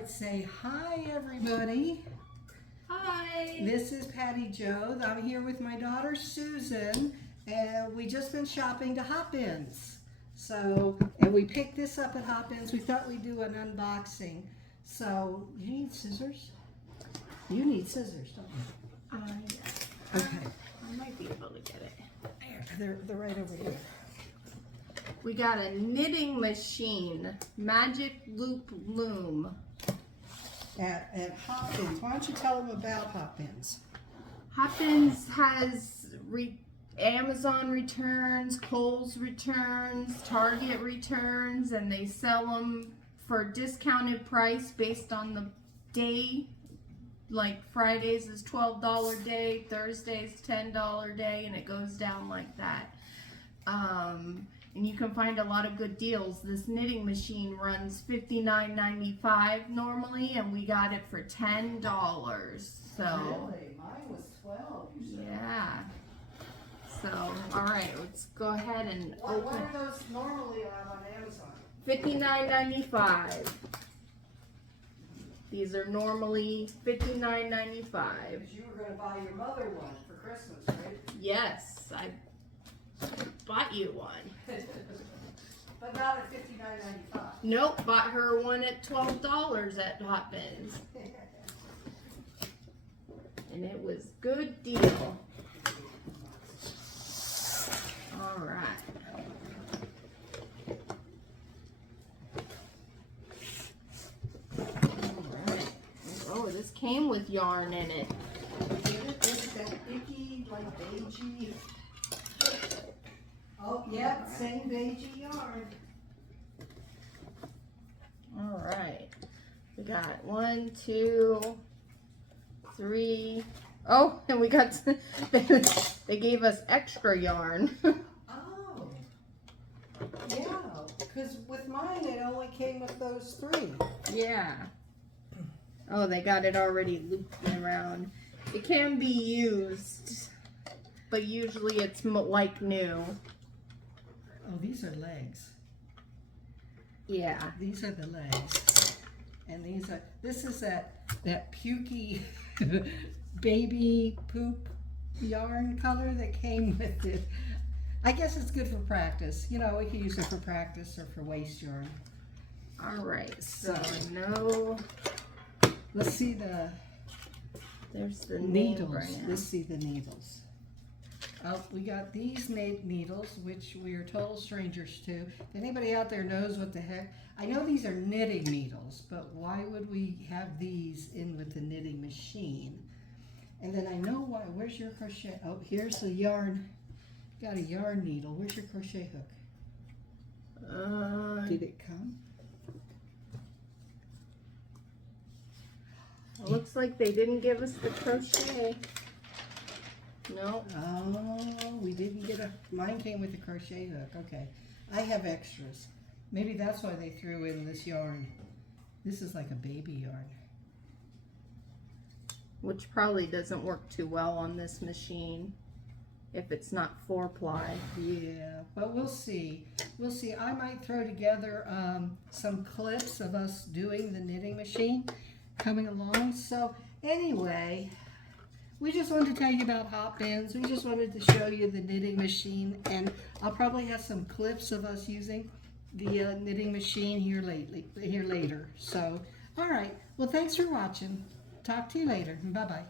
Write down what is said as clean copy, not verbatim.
right, say hi, everybody. Hi. This is Patty Jo. I'm here with my daughter Susan, and we just been shopping to Hot Bins. And we picked this up at Hot Bins. We thought we'd do an unboxing. So, you need scissors? You need scissors, don't you? Yeah. Okay. I might be able to get it. There, they're right over here. We got a knitting machine, Magic Loop Loom. At Hot Bins. Why don't you tell them about Hot Bins? Hot Bins has Amazon returns, Kohl's returns, Target returns, and they sell them for a discounted price based on the day. Like Fridays is $12 day, Thursdays $10 day, and it goes down like that. And you can find a lot of good deals. This knitting machine runs $59.95 normally, and we got it for $10. So Really? Mine was 12. You said. yeah. So all right, let's go ahead and What open. are those normally on Amazon? $59.95. These are normally $59.95. Because you were going to buy your mother one for Christmas, right? Yes, I bought you one. But not at $59.95. Nope, bought her one at $12 at Hot Bins. And it was good deal. All right. Oh, this came with yarn in it. It's that icky, like beigey. Oh, yep, same beigey yarn. All right. We got 1, 2, 3. Oh, and we got, they gave us extra yarn. Oh. Yeah, because with mine it only came with those 3. Yeah. Oh, they got it already looped around. It can be used, but usually it's like new. Oh, these are legs. Yeah. These are the legs. And this is that pukey baby poop yarn color that came with it. I guess it's good for practice. You know, we can use it for practice or for waste yarn. All right. So no. Let's see There's the needles. brand. Let's see the needles. Oh, we got these needles, which we are total strangers to. If anybody out there knows what the heck, I know these are knitting needles, but why would we have these in with the knitting machine? And then I know why. Where's your crochet? Oh, here's the yarn. Got a yarn needle. Where's your crochet hook? Did it come? It looks like they didn't give us the crochet. No. Oh, we didn't get mine came with a crochet hook. Okay. I have extras. Maybe that's why they threw in this yarn. This is like a baby yarn. Which probably doesn't work too well on this machine if it's not 4-ply. Yeah, but we'll see. We'll see. I might throw together some clips of us doing the knitting machine coming along. So anyway, we just wanted to tell you about Hot Bins. We just wanted to show you the knitting machine, and I'll probably have some clips of us using the knitting machine here later. So, all right. Well, thanks for watching. Talk to you later. Bye-bye.